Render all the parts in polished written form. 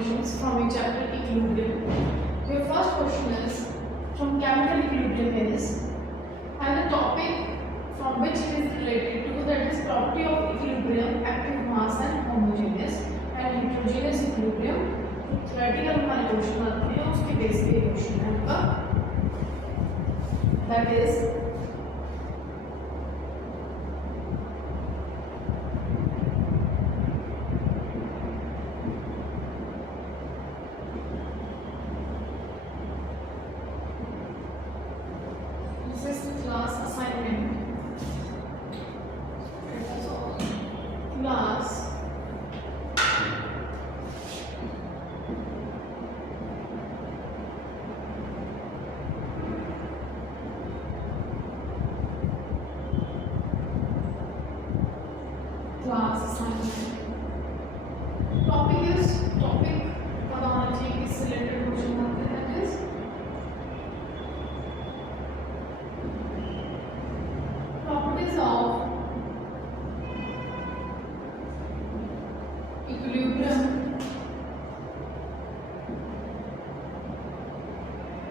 questions from your chapter equilibrium. Your first question is from chemical equilibrium is, and the topic from which it is related to, that is property of equilibrium, active mass and homogeneous and heterogeneous equilibrium. Theoretical हमारे क्वेश्चन आते हैं, उसके बेस पे क्वेश्चन है आपका, that is class assignment. Class assignment. Topic पता होना चाहिए किससे रिलेटेड क्वेश्चन आते हैं, that is properties of equilibrium,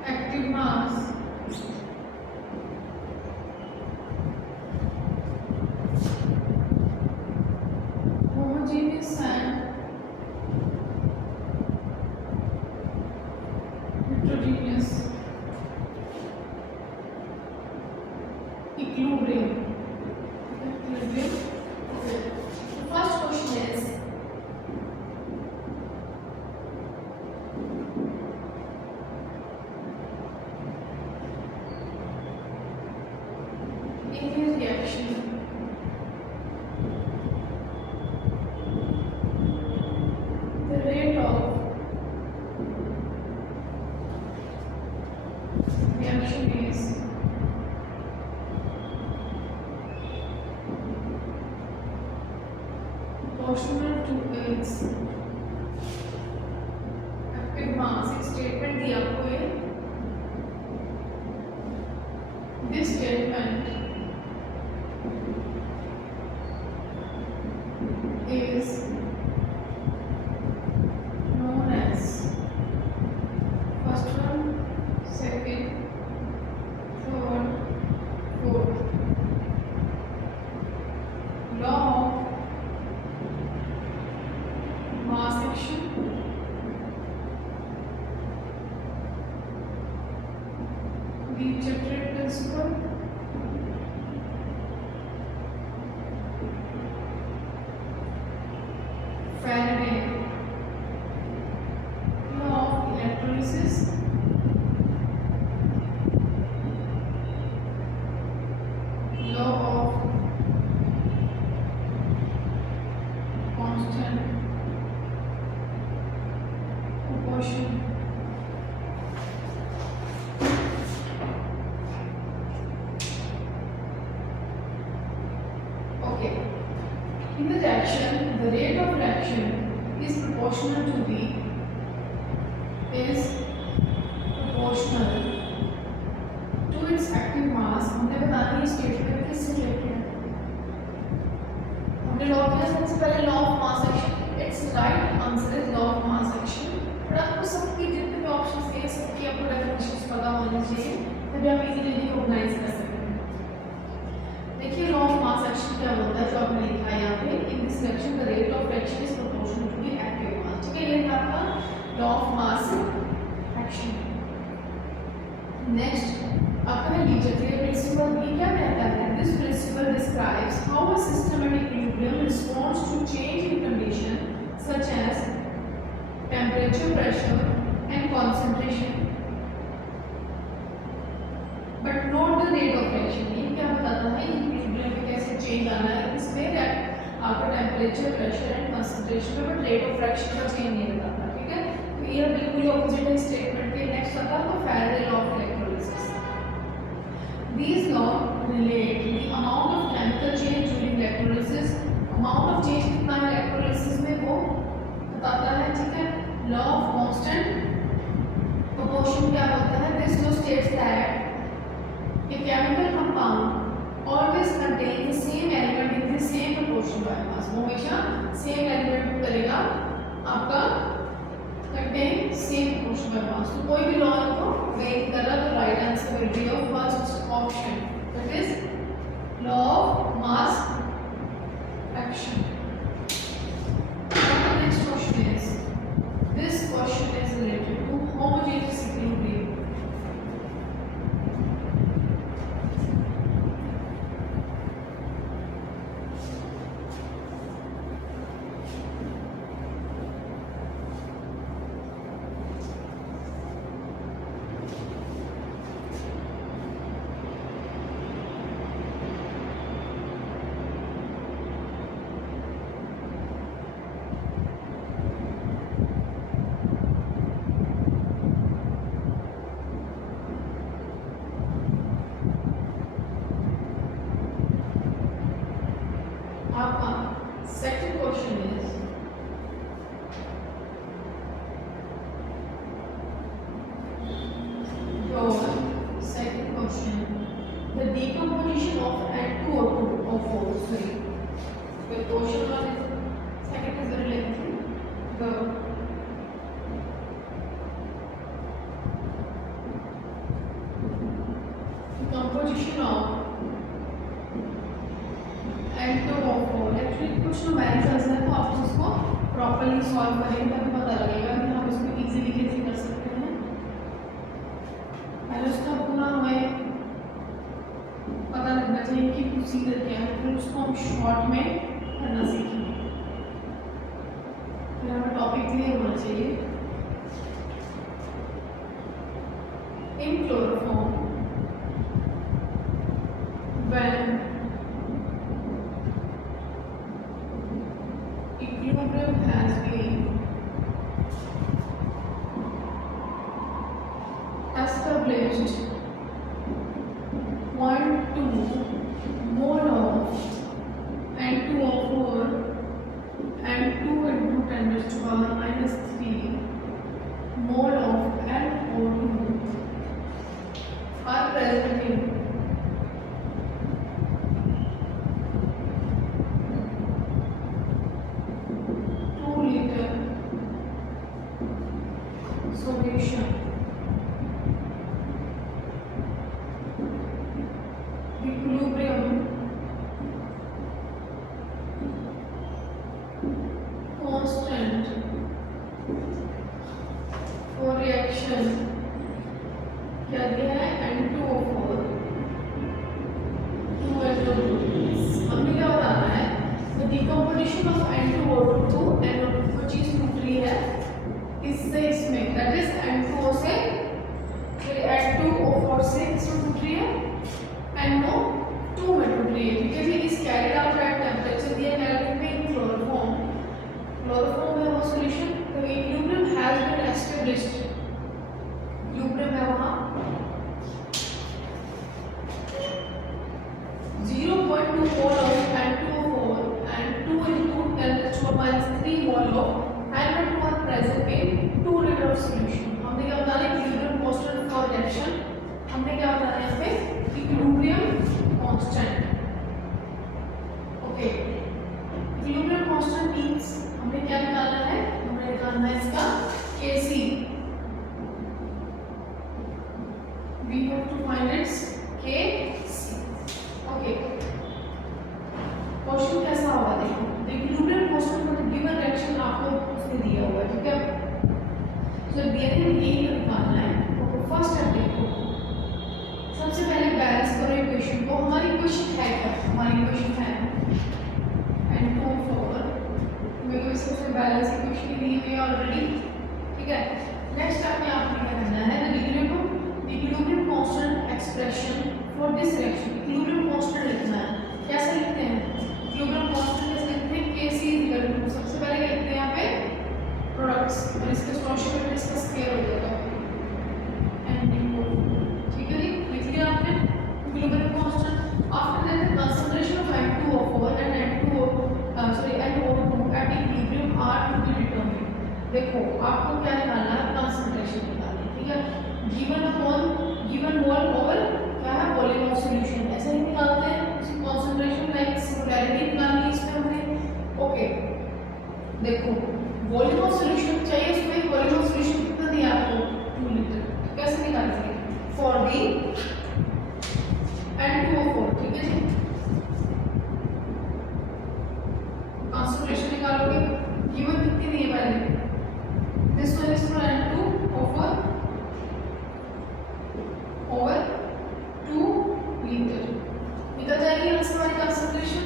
active mass, homogeneous and heterogeneous equilibrium. Okay. The first question is, in this reaction the rate of reaction is proportional to its active mass. एक स्टेटमेंट दिया आपको है, this statement is known as first one, second, third, fourth law of mass action, the Chapter principle, Faraday law of electrolysis, law of constant proportion, okay. In the reaction, the rate of reaction is proportional to its active mass. हमने बताया ये स्टेटमेंट किससे रिलेटेड है, हमने लॉ किया सबसे पहले law of mass action. It's right answer is law of mass action. और आपको सबकी जितने भी ऑप्शंस दिए सबकी आपको डेफिनेशंस पता होनी चाहिए, तभी आप इजीली रिकॉग्नाइज कर सकते हैं. देखिए लॉ ऑफ मास एक्शन क्या बोलता है, जो आपने लिखा है यहाँ पे, in this reaction the rate of reaction is proportional to the active mass. ठीक है, ये था आपका law of mass action. Next आपका है लीजेंड्री प्रिंसिपल. ये क्या कहता है, this principle describes how a system at equilibrium responds to change in condition such as temperature, pressure and concentration but not the rate of reaction. ये क्या बताता है इक्विलिब्रियम में कैसे चेंज आना है, इसमें आपका टेम्परेचर, प्रेशर एंड कंसंट्रेशन में, बट रेट ऑफ रिएक्शन का चेंज नहीं बताता. ठीक है, तो ये बिल्कुल ऑपोजिट है स्टेटमेंट के. नेक्स्ट आता है आपका Faraday law of electrolysis. These laws relate the amount of chemical change during electrolysis. Amount of change कितना है electrolysis में वो बताता है. ठीक है, law of constant proportion क्या बोलता है, this law states that a chemical compound always contains the same element in the same proportion by mass. वो हमेशा same element करेगा आपका contain same proportion by mass. तो कोई भी लॉ को वेरी कर रहा तो right answer will be your first option, that is law of mass action. The next question is, this question is related to homogeneous equilibrium. आपका second question is, your second question, the decomposition of N2O2 of 4. Sorry, the question one is, second is very lengthy. The composition of N2O4, actually कुछ न्यूमेरिकल्स हैं तो आप उसको properly solve करेंगे तभी पता लगेगा कि हम इसको इजीली कैसे कर सकते हैं. पहले उसका पूरा हमें पता लगना चाहिए कि प्रोसीजर क्या है, फिर उसको हम शॉर्ट में करना सीखेंगे. फिर हमें टॉपिक क्लियर होना चाहिए. In chloroform when equilibrium has been established, 1 2 mole of N2O4 and 2 into 10 raised to power minus 3 mole of NO2 are present in 2 liter solution. Equilibrium constant for reaction क्या दिया है N2O4 2NO2. हमें क्या बताना है, the decomposition of N2O2 to NO2 को चीज टूट रही है इससे इसमें, that is N2O से N2O4 से इसमें टूट रही है NO2 में टूट रही है. ठीक है जी. इस कैरिड आउट एट टेम्परेचर दिया कैलकुलेट में इन क्लोरोफॉर्म में वो सॉल्यूशन, तो equilibrium has been established. Equilibrium है वहां 0.2 mole of N2O4 and 2 into 10⁻³ mole of NO2 are present in 2 liter of solution. हमने क्या बताना है, इक्विलिब्रियम कांस्टेंट फॉर रिएक्शन. हमने क्या बताना है यहाँ पे, equilibrium constant. Okay, equilibrium constant means हमने क्या निकालना है, हमने निकालना है इसका Kc. We have to find its Kc. Okay, question कैसा होगा देखो. The equilibrium constant for the given reaction आपको उसने दिया हुआ है. ठीक है, तो दिया है यही निकालना है. ओके, फर्स्ट स्टेप देखो, सबसे पहले बैलेंस करो इक्वेशन को. हमारी इक्वेशन है क्या, हमारी इक्वेशन है N2O4. मेरे को इससे बैलेंस इक्वेशन दी हुई है ऑलरेडी. ठीक है, नेक्स्ट स्टेप में आपने क्या करना है, the equilibrium constant expression for this reaction. Equilibrium constant लिखना है. कैसे लिखते हैं इक्विलिब्रियम कांस्टेंट, कैसे लिखते हैं, Kc इज इक्वल टू, सबसे पहले क्या लिखते हैं यहाँ पे प्रोडक्ट्स, और इसके स्टोशियम में इसका स्क्वायर हो जाएगा NO. ठीक है जी, लिख लिया आपने equilibrium constant. After that the concentration of N2O4 and NO2 at equilibrium are to be determined. देखो आपको क्या निकालना है, कंसंट्रेशन निकालनी है. ठीक है, गिवन मोल ओवर क्या है, वॉल्यूम ऑफ सॉल्यूशन. ऐसे ही निकालते हैं. कंसंट्रेशन लाइक सिमिलैरिटी निकालनी है इसमें हमने. ओके, देखो वॉल्यूम ऑफ सॉल्यूशन चाहिए, उसमें वॉल्यूम ऑफ ओवर 2 लीटर। निकल जाएगी यहाँ से हमारी कंसंट्रेशन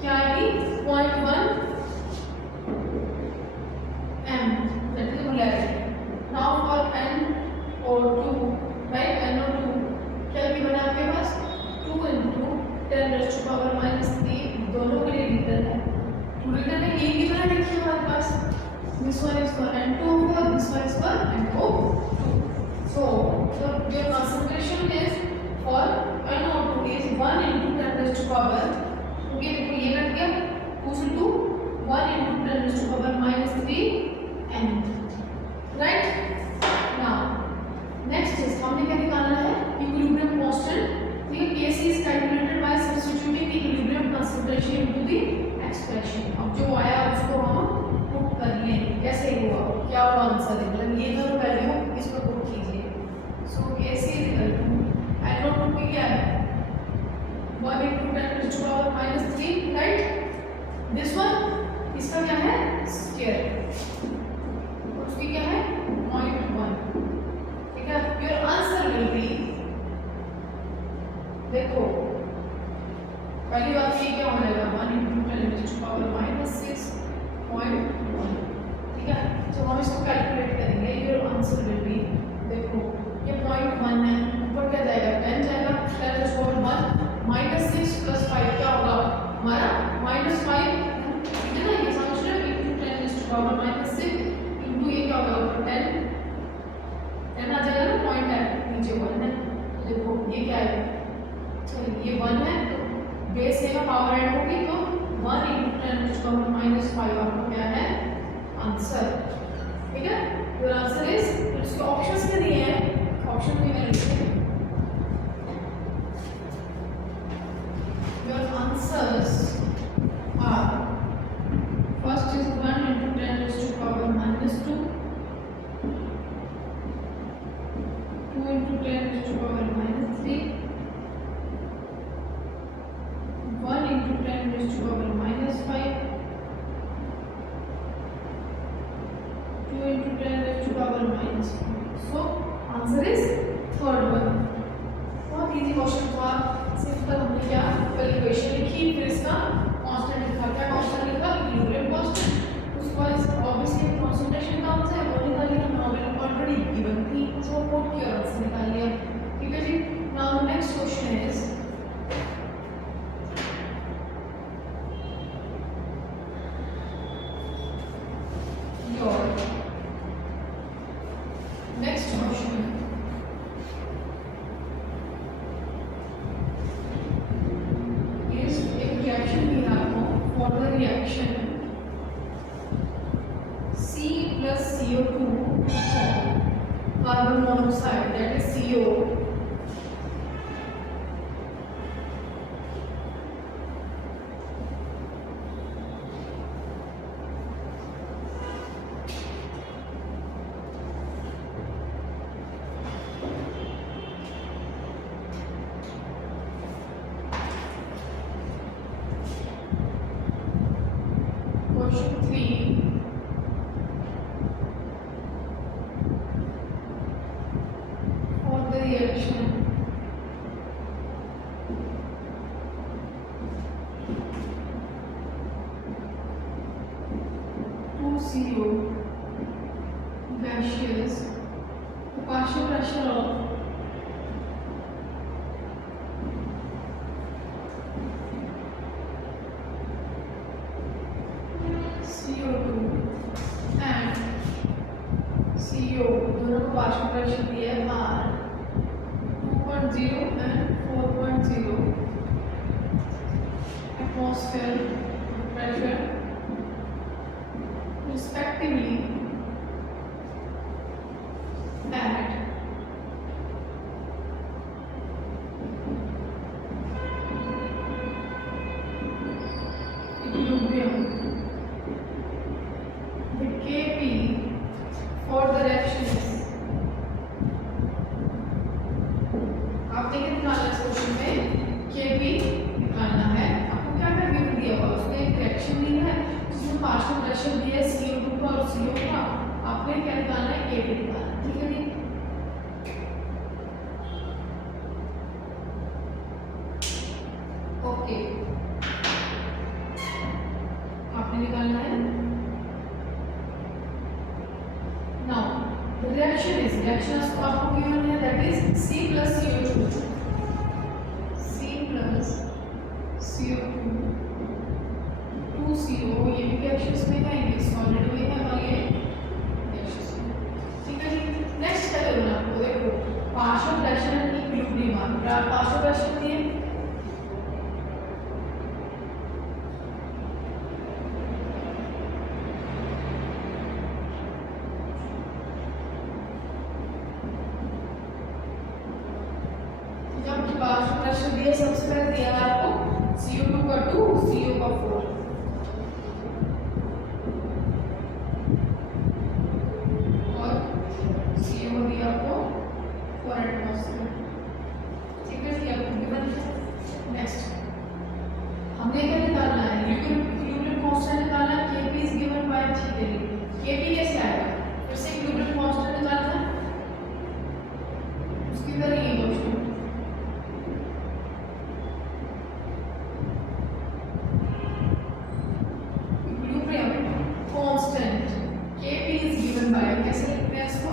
क्या आएगी 0.1 m, that is molarity. Now for NO2, right, NO2 क्या भी बना आपके पास 2 × 10⁻³ दोनों के लिए लीटर है, 2 लीटर है। ये भी बना देखिए हमारे पास, this one is for N2O, this one is for NO2। so your concentration is for NO2 is 1 × 10⁻², ओके देखो ये कट गया 2 से 2 1 × 10⁻³ n, right. Now next is हमने क्या निकालना है इक्विलिब्रियम कांस्टेंट, ठीक है। Kc is calculated by substituting the equilibrium concentration into the expression। अब जो आया उसको हम पुट कर लें, कैसे हुआ क्या हुआ आंसर है, मतलब ये दोनों वैल्यू इसमें पुट कीजिए। सो Kc is equal to NO2 पे क्या है 1 × 10⁻³ राइट। दिस वन इसका क्या है स्क्वायर, उसकी क्या है 0.1, ठीक है। योर आंसर विल बी, देखो पहली बात ये क्या होने लगा 1 × 10⁻⁻�6.1, ठीक है। तो हम इसको कैलकुलेट करेंगे, योर आंसर विल बी, देखो ये 0.1 है, ऊपर क्या जाएगा 10 जाएगा, 10⁻1 -6 + 5 क्या होगा हमारा -5, ठीक है ना। ये समझ रहे हो 10⁻⁻6 इंटू ये क्या होगा ऊपर 10 आ जाएगा ना, पॉइंट है नीचे 1 है, देखो ये क्या है, चलिए ये 1 है तो बेस है का पावर ऐड होगी तो 1 × 10⁻⁻5 आपको क्या है आंसर, ठीक है। योर आंसर इज, इसके ऑप्शंस क्या दिए हैं, ऑप्शन में मैंने लिखे your answers are, first is 1 × 10⁻⁻², 2 × 10⁻³ 1 × 10⁻⁻5, 2 × 10⁻⁻4। So answer is third one. बहुत इजी क्वेश्चन था, सिंपल हमने क्या इक्वेशन लिखी, फिर इसका कांस्टेंट लिखा, क्या कांस्टेंट लिखा इक्विलिब्रियम कांस्टेंट, उसके बाद ऑब्वियसली कंसंट्रेशन का आंसर है वो निकाल लिया, नॉर्मल ऑलरेडी गिवन थी उसको पुट किया और आंसर निकाल लिया, ठीक है जी। Now next question is next question is a reaction we have for the reaction C plus CO2 carbon monoxide, that is CO, question 3 for the reaction CO gaseous, the partial pressure of CO2 and CO दोनों को partial pressure दिया है R 2.0 and 4.0 atmosphere pressure respectively at equilibrium. The Kp for the reaction is, आप देखिए निकालना इस क्वेश्चन में Kp निकालना है। आपको क्या क्या गिवन दिया हुआ, उसने एक रिएक्शन दी है जिसमें पार्शियल प्रेशर दिया है CO2 का और CO का, आपने क्या निकालना है Kp निकालना है, ठीक है जी। रिएक्शन आपको गिवन है that is C plus CO2, C plus CO2 2CO, ये भी रिएक्शंस में है, ये सॉलिड में है और ये गैसेस में। ठीक है जी। नेक्स्ट क्या करना आपको, देखो partial fraction and equilibrium. Partial fraction दिए, जब पार्शियल फ्रैक्शन दिए सबसे पहले दिया है आपको CO2 का 2, CO का 4, और CO दिया आपको 4 एटमॉस्फेयर। ठीक है जी, आपको गिवन है। नेक्स्ट हमने क्या निकालना है, इक्विलिब्रियम कांस्टेंट निकालना है। Kp is given by theta. Kp कैसे आएगा, फिर से इक्विलिब्रियम कांस्टेंट निकालना है, उसकी तरह ये क्वेश्चन कैसे लिखते हैं इसको,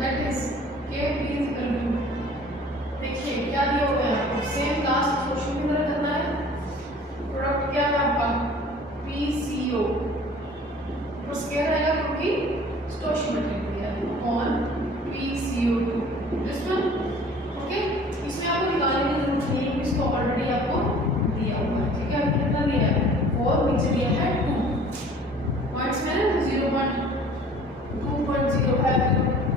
that is Kp is equal to, देखिए क्या दिया हुआ है आपको, सेम लास्ट क्वेश्चन की तरह करना है। प्रोडक्ट क्या है आपका PCO, तो स्केयर आएगा क्योंकि स्टोइचियोमेट्रिक दिया है on PCO2 this one. Okay, इसमें आपको निकालने की जरूरत नहीं है, इसको ऑलरेडी आपको दिया हुआ है। ठीक है, कितना दिया है 4, नीचे दिया है 2 पॉइंट्स में 0.2.0 है,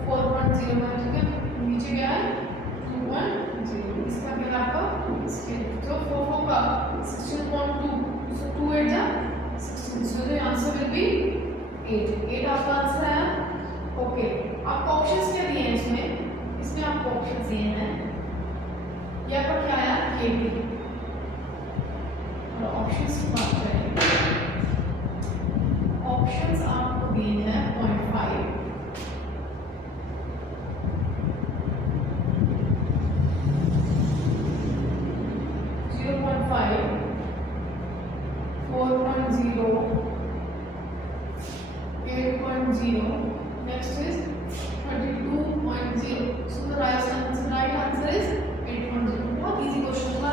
4.0 है। ठीक है, नीचे क्या है 2.0, इसका क्या आपका स्केल, तो 4 का 16.2, सो 2 8 जा 16, so the answer will be 8 आपका आंसर है। ओके, आपको ऑप्शंस क्या दिए हैं इसमें आपको ऑप्शंस दिए हैं, ये आपका क्या आया Kp, और ऑप्शंस की बात करें, ऑप्शंस आपको दिए हैं 0.5, 0.5, 4.0, 8.0, next is 32.0, so the right answer is 8.0। बहुत इजी क्वेश्चन था,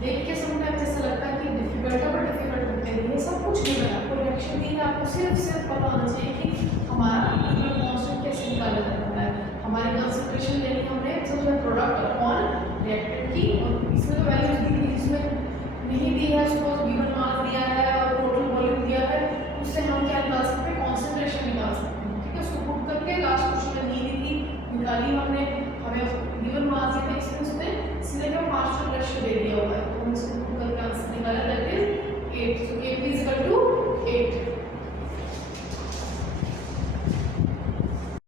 देख के समटाइम्स ऐसा लगता है कि डिफिकल्ट है, बट डिफिकल्ट होते हैं ये सब कुछ नहीं है। आपको रिएक्शन दी है, आपको सिर्फ पता होना चाहिए कि हमारा इक्विलिब्रियम कांस्टेंट कैसे निकाला जाता है, हमारी कंसंट्रेशन लेनी हमने सबसे प्रोडक्ट अपॉन रिएक्टेंट की, और इसमें तो वैल्यूज दी थी, इसमें नहीं दी है, सपोज गिवन मास दिया है और टोटल वॉल्यूम दिया है, उससे हम क्या निकाल सकते हैं, कंसंट्रेशन निकाल सकते हैं। ठीक है, उसको पुट करके लास्ट क्वेश्चन में नहीं दी थी, निकाली हमने, हमें गिवन मास दिया था, इसमें उसने सीधे का पार्शियल फ्रैक्शन दे दिया हुआ है।